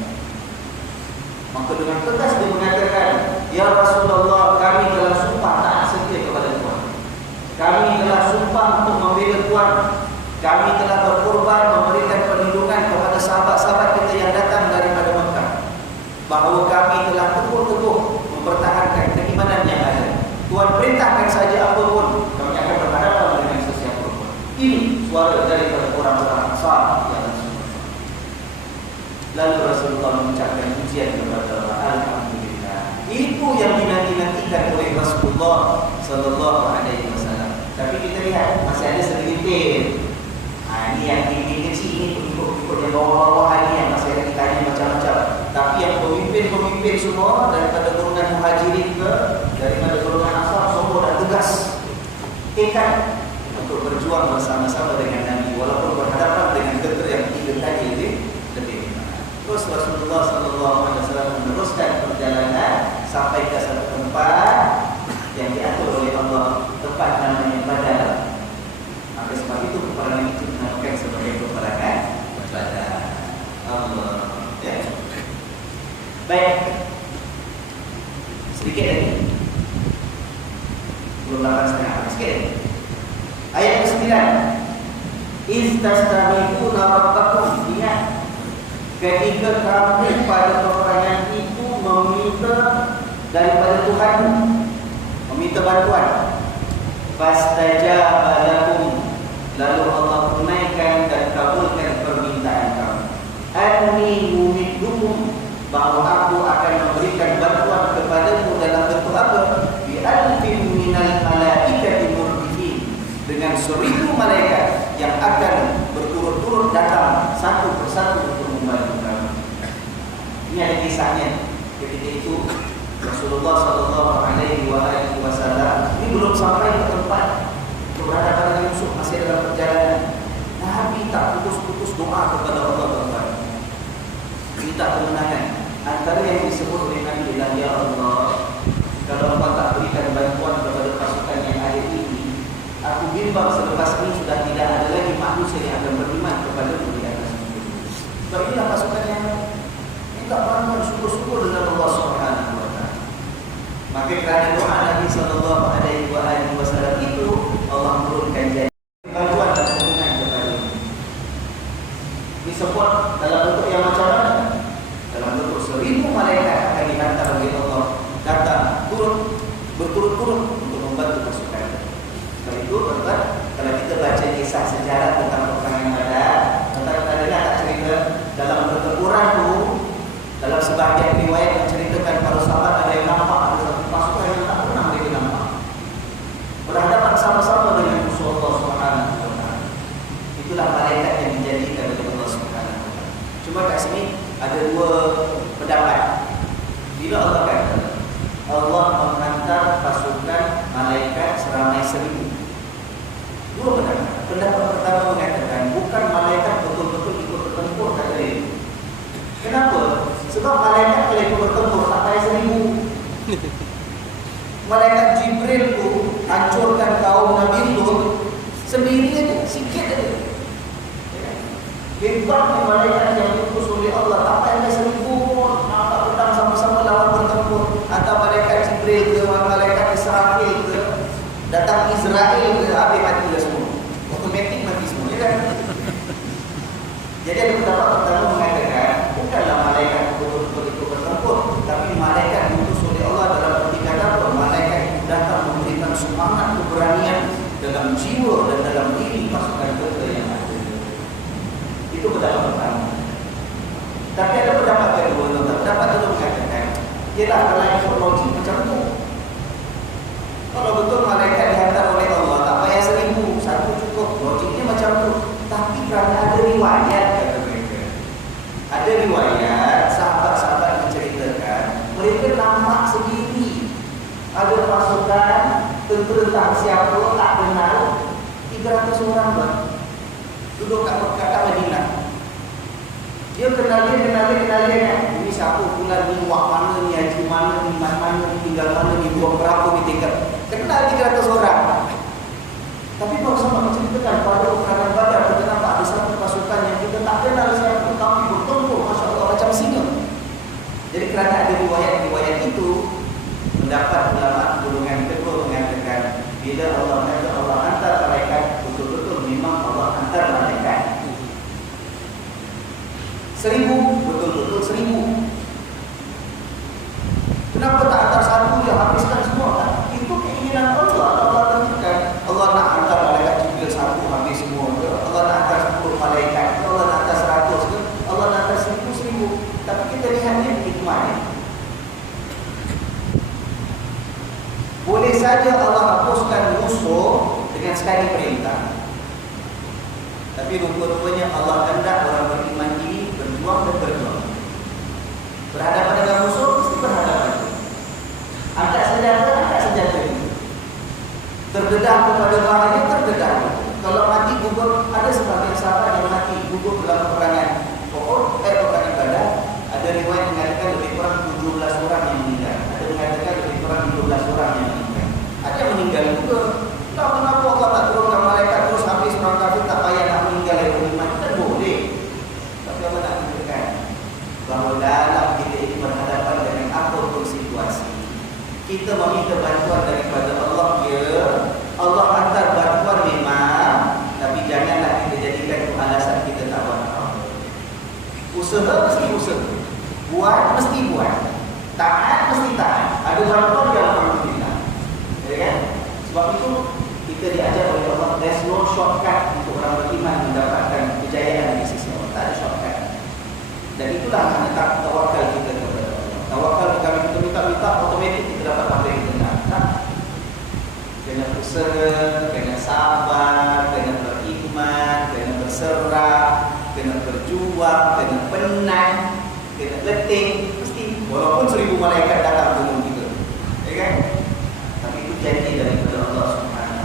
Maka dengan tegas dia mengatakan, ya Rasulullah, kami telah sumpah taat setia kepada Tuhan. Kami telah sumpah untuk membela Tuhan. Kami telah berkorban memberikan perlindungan kepada sahabat-sahabat kita yang datang daripada Mekah. Bahawa kami telah teguh-teguh mempertahankan keimanan yang ada. Tuhan perintahkan saja apa pun, kami akan berhadapan dengan sesiapa pun. Ini suara daripada orang-orang Ansar yang Rasulullah. Lalu Rasulullah mengucapkan pujian kepada Allah, alhamdulillah. Itu yang dinanti-nantikan oleh Rasulullah sallallahu alaihi wasallam. Tapi kita lihat masih ada segelintir. Ini yang tinggi kecil ini pengikut-pengikut yang bawah-bawah ini yang masih ada ditanya macam-macam. Tapi yang pemimpin-pemimpin semua daripada golongan Muhajirin ke daripada golongan Ansar semua dah tegas tekad untuk berjuang bersama-sama dengan Nabi walaupun berhadapan dengan tentera yang tiga tadi. Rasulullah SAW meneruskan perjalanan sampai ke satu tempat yang diatur oleh Allah, tempat namanya Badar. Maka sebab itu peperangan itu dinamakan sebagai peperangan Badar. Allah. Ya. Baik. Sedikit lagi. Belum 8,5. Sikit lagi. Ayat ke-9. Istastaghifuna rabbakum. Ingat, ketika kamu pada peperangan itu meminta daripada Tuhan, meminta bantuan, fastajaba lakum, lalu Allah tunaikan dan kabulkan permintaan kamu. Anni mumiddukum, bahawa aku akan memberikan bantuan kepadamu dalam bentuk apa? Bi alfin minal malaikati murdifin, dengan 1000 malaikat yang akan berturut-turut datang satu persatu untuk membantu kamu. Ini ada kisahnya. Ketika itu Rasulullah SAW ini belum sampai ke tempat berhadapan dengan musuh, masih dalam perjalanan. Nabi tak putus-putus doa kepada Allah Tuhan, minta kemenangan. Antara yang disebut oleh Nabi adalah, ya Allah, kalau Engkau tak berikan bantuan kepada pasukan yang ada ini, aku bimbang selepas ini sudah tidak ada lagi manusia yang akan beriman kepada di atas bumi. Sebab inilah pasukan yang minta bantuan, syukur-syukur dengan Allah Subhanahu wa Ta'ala. Maka kerana doa Nabi SAW itu, Allah menurunkan janji bantuan dan sokongan kepada ini. Disebut dalam bentuk yang macam mana? Dalam bentuk 1000 malaikat akan dihantar oleh Allah, datang turun berturut-turut untuk membantu pasukan. Kalau itu, tuan-tuan, kalau kita baca kisah sejarah tentang peperangan Badar, tuan-tuan ada tak cerita dalam pertempuran itu, dalam sebahagian riwayat menceritakan para sahabat ada yang nampak ada satu pasukan yang tak pernah mereka nampak berhadapan sama-sama dengan musuh Allah Subhanahu wa Ta'ala. Itulah malaikat yang dijadikan oleh Allah Subhanahu wa Ta'ala. Cuma kat sini ada dua pendapat. Bila Allah kata Allah menghantar pasukan malaikat seramai 1000, dua pendapat. Pendapat pertama mengatakan bukan malaikat betul-betul ikut bertempur kata dia. Kenapa? Sebab malaikat kalau ikut bertempur tak payah 1000. Malaikat Jibril tu hancurkan kaum Nabi Lut sendiri aja, sikit aja. Hebatnya malaikat yang diutus oleh Allah, tak payah 1000 pun angkat pedang sama-sama lawan bertempur. Atau malaikat Jibril ke, malaikat Israfil ke, datang Israel ke, habis mati lah semua. Otomatik mati semua, ya kan? Jadi ada pendapat pertama mengatakan bukanlah malaikat betul-betul ikut bertempur, tapi malaikat diutus oleh Allah dalam arti kata malaikat itu datang memberikan semangat keberanian dalam jiwa dan dalam diri pasukan kita yang ada. Itu pendapat pertama. Tapi ada pendapat kedua, pendapat itu mengatakan ialah kalau ikut logik macam tu. Kalau betul malaikat dihantar oleh Allah, tak payah 1000, satu cukup. Logiknya macam tu. Tapi kerana ada riwayat, kata mereka, ada riwayat sahabat-sahabat menceritakan mereka nampak sendiri ada pasukan tentera siapa tak kenal 300 orang bang, duduk kat Madinah. Dia kenal dia ini siapa pula, ni wak mana, ni haji mana, ni mat mana, ni tinggal mana, ni buang berapa, ni tinggal. Kenal 300 orang. Tapi kalau sama menceritakan pada peperangan Badar, kita nampak ada satu pasukan yang kita tak kenal siapa, tapi bertempur, Masya Allah, macam singa. Jadi kerana ada riwayat-riwayat itu, mendapat ulama golongan kedua mengatakan bila Allah kata Allah hantar malaikat, betul-betul memang Allah hantar malaikat. 1000, betul-betul 1000. Kenapa tak hantar satu yang habiskan semua? Itu keinginan Allah. Allah tentukan. Allah nak hantar malaikat Jibril satu habis semua. Allah nak hantar 10 malaikat. Allah nak hantar 100. Allah nak hantar 1000. Tapi kita lihatnya hikmahnya. Boleh saja Allah hapuskan musuh dengan sekali perintah. Tapi rupa-rupanya Allah hendak orang beriman ini berjuang dan berjuang. Berhadapan dengan musuh, mesti berhadapan. Angkat senjata ini. Terdedah kepada bahaya, terdedah. Kalau mati gugur, ada sebagian sahabat yang mati gugur dalam peperangan peperangan Badar. kita meminta bantuan daripada Allah, ya. Allah hantar bantuan memang, tapi janganlah kita jadikan itu alasan kita tak buat apa-apa. Usaha mesti usaha, buat mesti buat, taat mesti taat. Ada bantuan yang perlu kita, ya kan? Sebab itu kita diajar oleh Allah, there's no shortcut untuk orang beriman mendapatkan kejayaan di sisi Allah. Tak ada shortcut. Dan itulah menetap tawakal kita kepada Allah. Tawakal kami kita minta automatik kita dapat apa yang kita nak. Tak. Kena usaha, kena sabar, kena beriman, kena berserah, kena berjuang, kena penat, kena letih. Mesti walaupun 1000 malaikat datang tolong kita, ya kan? Tapi itu janji daripada Allah Subhanahu wa taala.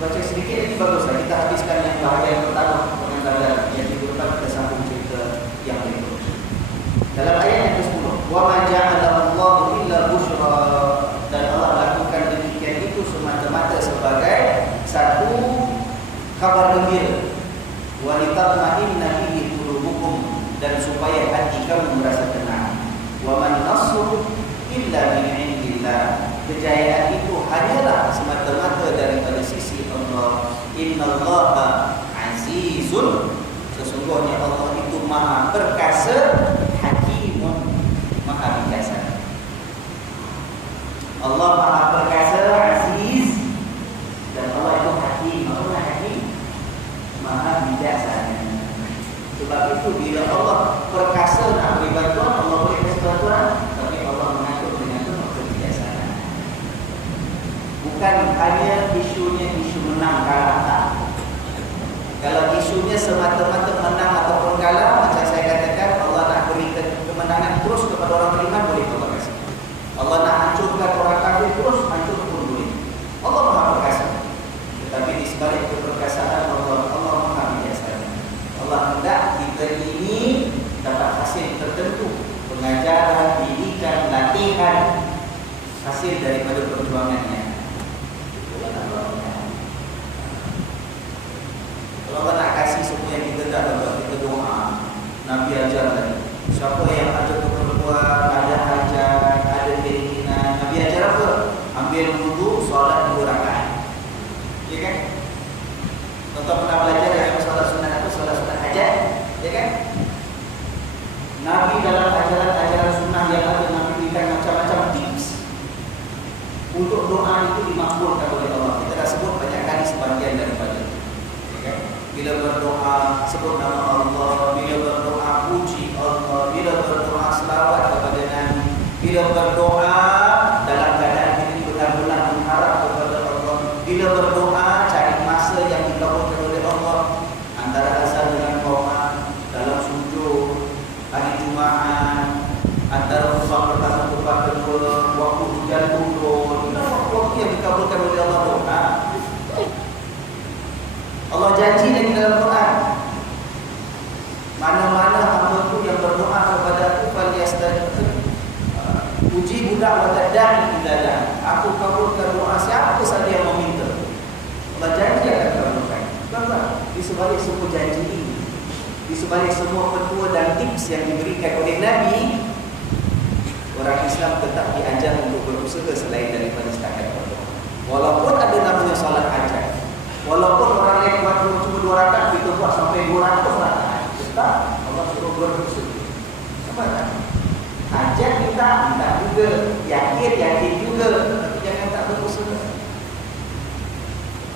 Baca sedikit ini baguslah. Kita habiskan yang bahagian pertama pengantaran, yang minggu depan kita sambung cerita yang berikut. Dalam ayat yang ke-10, wa ma ja'alallahu illa busyra, dan Allah lakukan demikian itu semata-mata sebagai satu kabar gembira, wa litatma'inna bihi qulubukum, dan supaya hati kamu merasa tenang. Wa man nasru illa min 'indillah, kejayaan itu hanyalah semata-mata daripada sisi Allah. Innallaha azizun, sesungguhnya Allah itu maha perkasa, hakimun, maha bijaksana. Allah maha perkasa, aziz, dan Allah itu hakim. Allah hakim, maha bijaksana. Sebab itu bila Allah perkasa nak beri bantuan, Allah boleh kasih bantuan, tapi Allah mengatur dengan penuh kebijaksanaan. Bukan hanya isunya isu menang kalah, tak. Kalau isunya semata-mata menang ataupun kalah, macam saya katakan, Allah nak beri kemenangan terus kepada orang beriman, boleh Allah kasih. Allah nak hancurkan orang kafir terus, hancur pun boleh. Allah maha perkasa. Tetapi di sebalik keperkasaan Allah, Allah maha bijaksana. Allah hendak kita ini dapat hasil tertentu, pengajaran, didikan, latihan, hasil daripada perjuangannya. Kalau Allah nak kasih semua yang kita tak dapat, kita doa. Nabi ajar tadi, siapa yang ada keperluan, ada hajat, ada keinginan, Nabi ajar apa? Ambil wudu, solat 2 rakaat. Ya kan? Tuan-tuan pernah belajar yang solat sunat apa? Solat sunat hajat, ya kan? Nabi dalam ajaran-ajaran sunnah yang ada, Nabi berikan macam-macam tips untuk doa itu dimakbulkan oleh Allah. Kita dah sebut banyak kali sebahagian daripada itu. Bila berdoa sebut nama Allah, bila berdoa puji Allah, bila berdoa selawat kepada Nabi, bila berdoa dalam keadaan kita benar-benar mengharap kepada Allah, bila berdoa cari masa yang dikabulkan oleh Allah, antara azan dengan qomat, dalam sujud, hari Jumaat, antara khutbah pertama khutbah kedua, waktu hujan turun, waktu yang dikabulkan oleh Allah doa. Allah janji lagi dalam Quran, mana-mana hamba-Ku yang berdoa kepada Aku, falyastajib, puji budak wa tad'i idalah, Aku kabulkan doa siapa sahaja yang meminta. Allah janji akan kabulkan. Sebab di sebalik semua janji ini, di sebalik semua petua dan tips yang diberikan oleh Nabi, orang Islam tetap diajar untuk berusaha selain daripada setakat berdoa. Walaupun ada namanya salat hajat, walaupun orang lain buat cuma 2 rakaat, kita buat sampai 200 rakaat, tetap Allah suruh berusaha. Apa tak? Hajat minta juga, yakin juga, tapi jangan tak berusaha.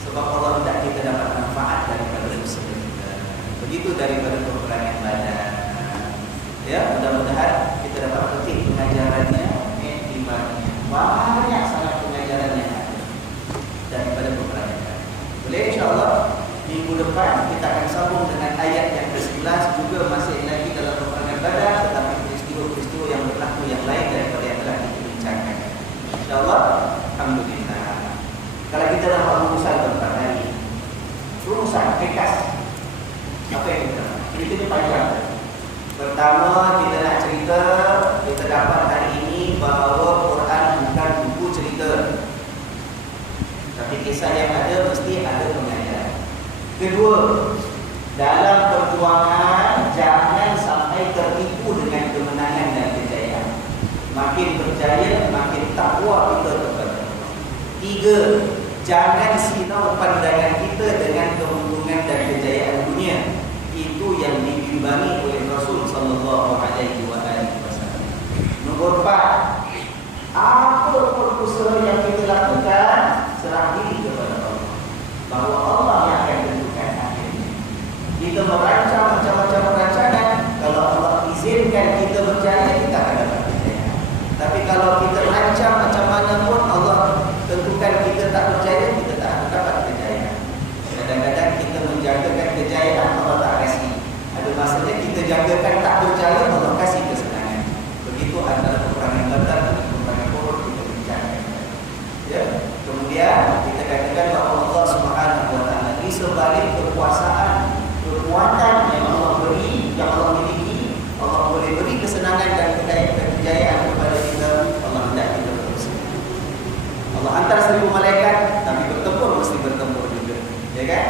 Sebab Allah hendak kita dapat manfaat daripada usaha kita. Begitu daripada peperangan badan. Ya, mudah-mudahan kita dapat petik pengajarannya, iktibarnya. Banyak sangat pengajarannya daripada peperangan badan. Boleh, insyaAllah minggu depan kita akan sambung dengan ayat yang ke-11, juga masih lagi dalam peperangan badan, tetapi peristiwa-peristiwa yang berlaku yang lain daripada yang telah kita bincangkan. InsyaAllah, alhamdulillah. Kalau kita dapat rumusan tentang hari, rumusan ringkas, apa yang kita cerita panjang. Pertama, kita nak cerita, kita dapat hari ini bahawa Quran bukan buku cerita, tapi kisah yang ada mesti ada pengajaran. Kedua, dalam perjuangan jangan sampai tertipu dengan Ketiga, jangan sinau pandangan kita dengan keuntungan dan kejayaan dunia. Itu yang diimbangi oleh Rasul sallallahu alaihi wasallam. Nombor 4, apa pun usaha yang kita lakukan, serah diri kepada Allah, bahawa Allah yang akan tentukan akhirnya. Kita merancang macam-macam rancangan, kalau Allah izinkan kita berjaya, kita akan dapat kejayaan. Tapi kalau kita rancang macam mana pun, Allah tentukan kita tak berjaya, kita tak akan dapat kejayaan. Kadang-kadang kita menjagakan kejayaan, Allah tak kasih. Ada masanya kita jagakan tak berjaya, Allah kasih kesenangan. Begitu antara peperangan Badar dan peperangan Uhud kita bincangkan. Ya. Kemudian kita katakan bahawa Allah Subhanahu wa taala di sebalik kekuasaan, kekuatan yang Allah beri, yang Allah miliki, Allah boleh beri kesenangan dan kejayaan kepada kita. Allah hendak kita terus. Allah hantar 1000 malaikat, tapi bertempur mesti bertempur juga, ya kan?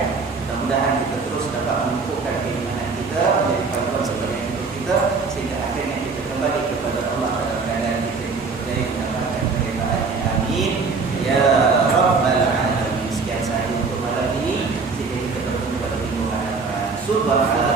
Mudah-mudahan kita terus dapat mengukuhkan keimanan kita menjadi panduan sebagai hidup kita, sehingga akhirnya kita kembali kepada Allah dalam keadaan kita berjaya mendapatkan keridaan-Nya. Amin ya rabbal alamin. Sekian sahaja untuk malam ini, sehingga kita bertemu pada minggu hadapan. Subhanallah.